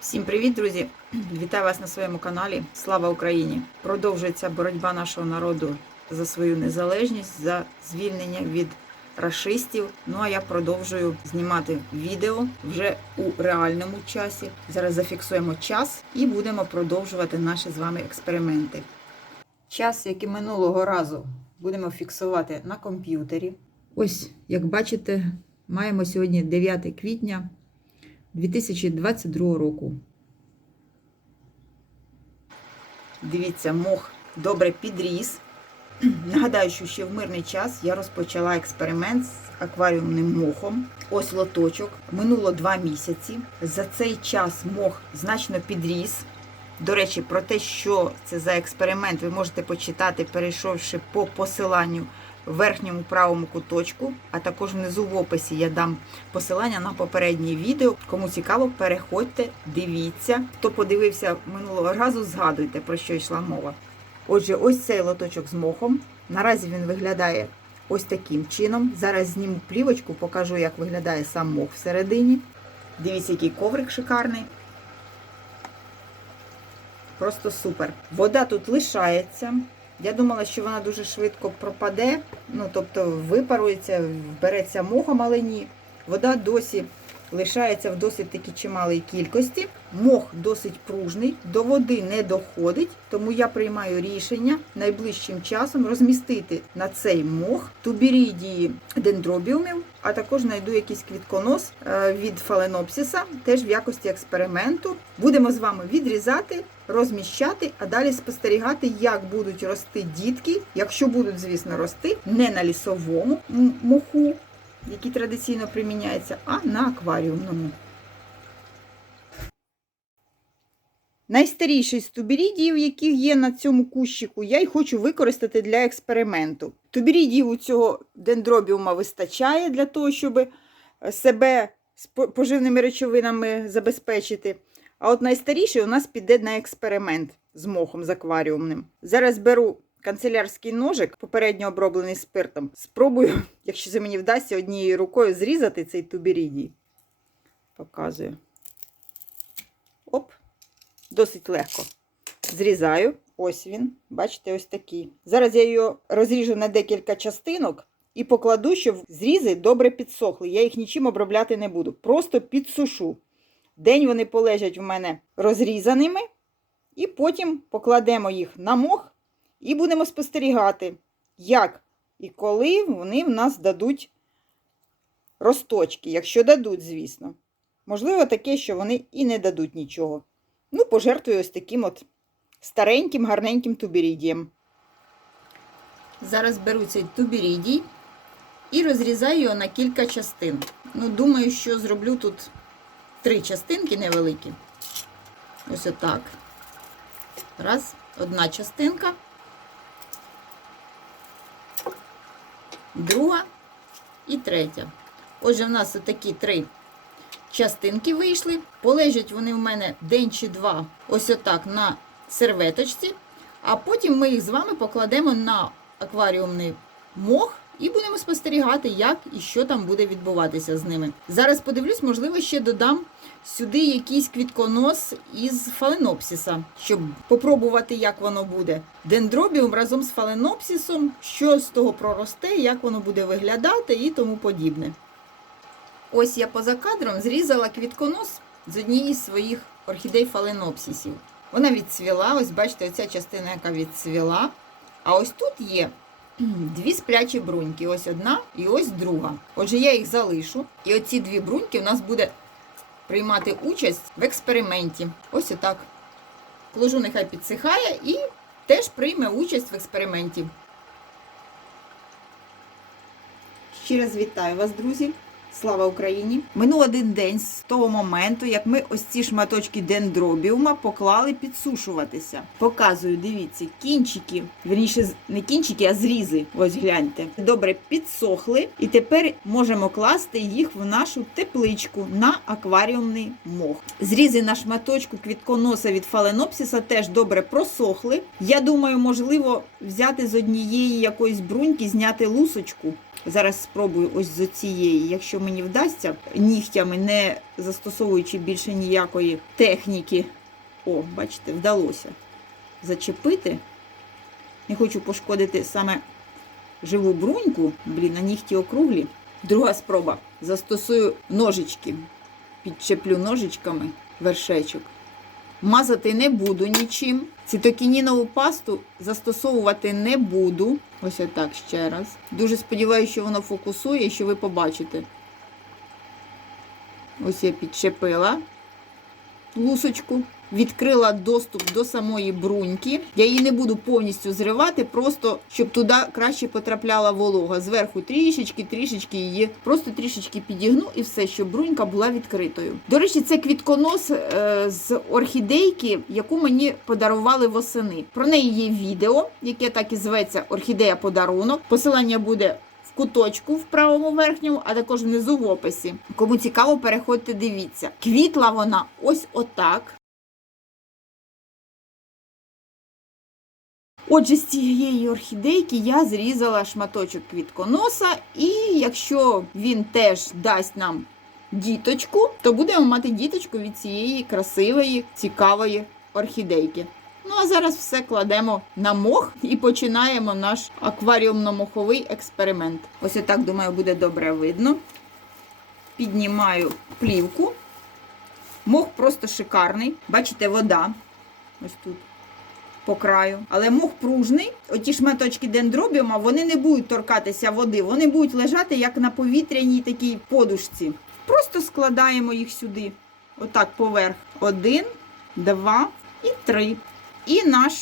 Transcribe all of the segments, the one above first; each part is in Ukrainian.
Всім привіт, друзі! Вітаю вас на своєму каналі. Слава Україні! Продовжується боротьба нашого народу за свою незалежність, за звільнення від рашистів. Ну а я продовжую знімати відео вже у реальному часі. Зараз зафіксуємо час і будемо продовжувати наші з вами експерименти. Час, як і минулого разу, будемо фіксувати на комп'ютері. Ось, як бачите, маємо сьогодні 9 квітня 2022 року. Дивіться, мох добре підріс. Нагадаю, що ще в мирний час я розпочала експеримент з акваріумним мохом. Ось лоточок. Минуло два місяці. За цей час мох значно підріс. До речі, про те, що це за експеримент, ви можете почитати, перейшовши по посиланню в верхньому правому куточку, а також внизу в описі я дам посилання на попереднє відео. Кому цікаво, переходьте, дивіться. Хто подивився минулого разу, згадуйте, про що йшла мова. Отже, ось цей лоточок з мохом. Наразі він виглядає ось таким чином. Зараз зніму плівочку, покажу, як виглядає сам мох всередині. Дивіться, який коврик шикарний. Просто супер. Вода тут лишається. Я думала, що вона дуже швидко пропаде, ну тобто випарується, вбереться мохом, але ні. Вода досі лишається в досить таки чималій кількості. Мох досить пружний, до води не доходить, тому я приймаю рішення найближчим часом розмістити на цей мох тубірідії дендробіумів, а також знайду якийсь квітконос е, від фаленопсиса, теж в якості експерименту. Будемо з вами відрізати, розміщати, а далі спостерігати, як будуть рости дітки, якщо будуть, звісно, рости не на лісовому моху, який традиційно приміняється, а на акваріумному. Найстаріший з тубірідіїв, які є на цьому кущику, я й хочу використати для експерименту. Тубірідіїв у цього дендробіума вистачає для того, щоб себе з поживними речовинами забезпечити. А от найстаріший у нас піде на експеримент з мохом з акваріумним. Зараз беру канцелярський ножик, попередньо оброблений спиртом. Спробую, якщо це мені вдасться, однією рукою зрізати цей тубірідій. Показую. Оп, досить легко. Зрізаю. Ось він. Бачите, ось такий. Зараз я його розріжу на декілька частинок і покладу, щоб зрізи добре підсохли. Я їх нічим обробляти не буду. Просто підсушу. День вони полежать в мене розрізаними, і потім покладемо їх на мох і будемо спостерігати, як і коли вони в нас дадуть росточки, якщо дадуть, звісно. Можливо, таке, що вони і не дадуть нічого. Ну, пожертвую ось таким от стареньким, гарненьким тубірідієм. Зараз беру цей тубірідій і розрізаю його на кілька частин. Ну, думаю, що зроблю тут три частинки невеликі. Ось отак. Раз, одна частинка. Друга і третя. Отже, в нас отакі три частинки вийшли. Полежать вони в мене день чи два, ось отак на серветочці. А потім ми їх з вами покладемо на акваріумний мох і будемо спостерігати, як і що там буде відбуватися з ними. Зараз подивлюсь, можливо, ще додам сюди якийсь квітконос із фаленопсиса, щоб попробувати, як воно буде. Дендробіум разом з фаленопсисом, що з того проросте, як воно буде виглядати і тому подібне. Ось я поза кадром зрізала квітконос з однієї з своїх орхідей фаленопсисів. Вона відцвіла, ось бачите, оця частина, яка відцвіла. А ось тут є дві сплячі бруньки. Ось одна і ось друга. Отже, я їх залишу. І оці дві бруньки у нас буде приймати участь в експерименті. Ось отак. Кложу, нехай підсихає і теж прийме участь в експерименті. Ще раз вітаю вас, друзі! Слава Україні! Минув один день з того моменту, як ми ось ці шматочки дендробіума поклали підсушуватися. Показую, дивіться, кінчики, вірніше, з- не кінчики, а зрізи. Ось гляньте. Добре підсохли, і тепер можемо класти їх в нашу тепличку на акваріумний мох. Зрізи на шматочку квітконоса від фаленопсиса теж добре просохли. Я думаю, можливо, взяти з однієї якоїсь бруньки, зняти лусочку. Зараз спробую ось з цієї. Якщо мені вдасться, нігтями, не застосовуючи більше ніякої техніки. О, бачите, вдалося зачепити. Не хочу пошкодити саме живу бруньку. Блін, а нігті округлі. Друга спроба. Застосую ножички. Підчеплю ножичками вершечок. Мазати не буду нічим. Цитокінінову пасту застосовувати не буду. Ось отак ще раз. Дуже сподіваюся, що воно фокусує, що ви побачите. Ось я підчепила лусочку, відкрила доступ до самої бруньки. Я її не буду повністю зривати, просто щоб туди краще потрапляла волога. Зверху трішечки, трішечки її, просто трішечки підігну і все, щоб брунька була відкритою. До речі, це квітконос е, з орхідейки, яку мені подарували восени. Про неї є відео, яке так і зветься Орхідея подарунок. Посилання буде куточку в правому верхньому, а також внизу в описі. Кому цікаво, переходьте, дивіться. Квітла вона ось отак. Отже, з цієї орхідейки я зрізала шматочок квітконоса, і якщо він теж дасть нам діточку, то будемо мати діточку від цієї красивої, цікавої орхідейки. Ну а зараз все кладемо на мох і починаємо наш акваріумно-моховий експеримент. Ось отак, думаю, буде добре видно. Піднімаю плівку. Мох просто шикарний. Бачите, вода. Ось тут по краю. Але мох пружний. Оті шматочки дендробіума, вони не будуть торкатися води, вони будуть лежати як на повітряній такій подушці. Просто складаємо їх сюди. Отак поверх. Один, два і три. І наш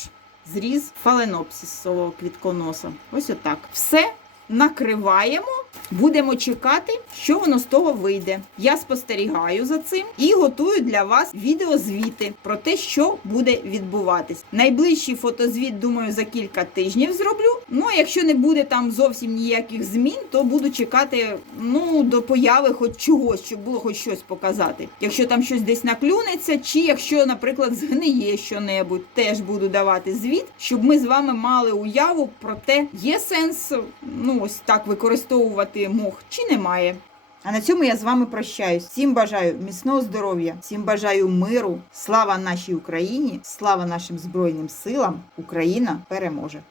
зріз фаленопсисового квітконоса. Ось отак. Все накриваємо. Будемо чекати, що воно з того вийде. Я спостерігаю за цим і готую для вас відеозвіти про те, що буде відбуватись. Найближчий фотозвіт, думаю, за кілька тижнів зроблю. Ну а якщо не буде там зовсім ніяких змін, то буду чекати ну до появи хоч чогось, щоб було хоч щось показати. Якщо там щось десь наклюнеться, чи якщо, наприклад, згниє що-небудь, теж буду давати звіт, щоб ми з вами мали уяву про те, є сенс ну ось так використовувати мох чи немає. А на цьому я з вами прощаюсь. Всім бажаю міцного здоров'я, всім бажаю миру. Слава нашій Україні, слава нашим Збройним силам. Україна переможе.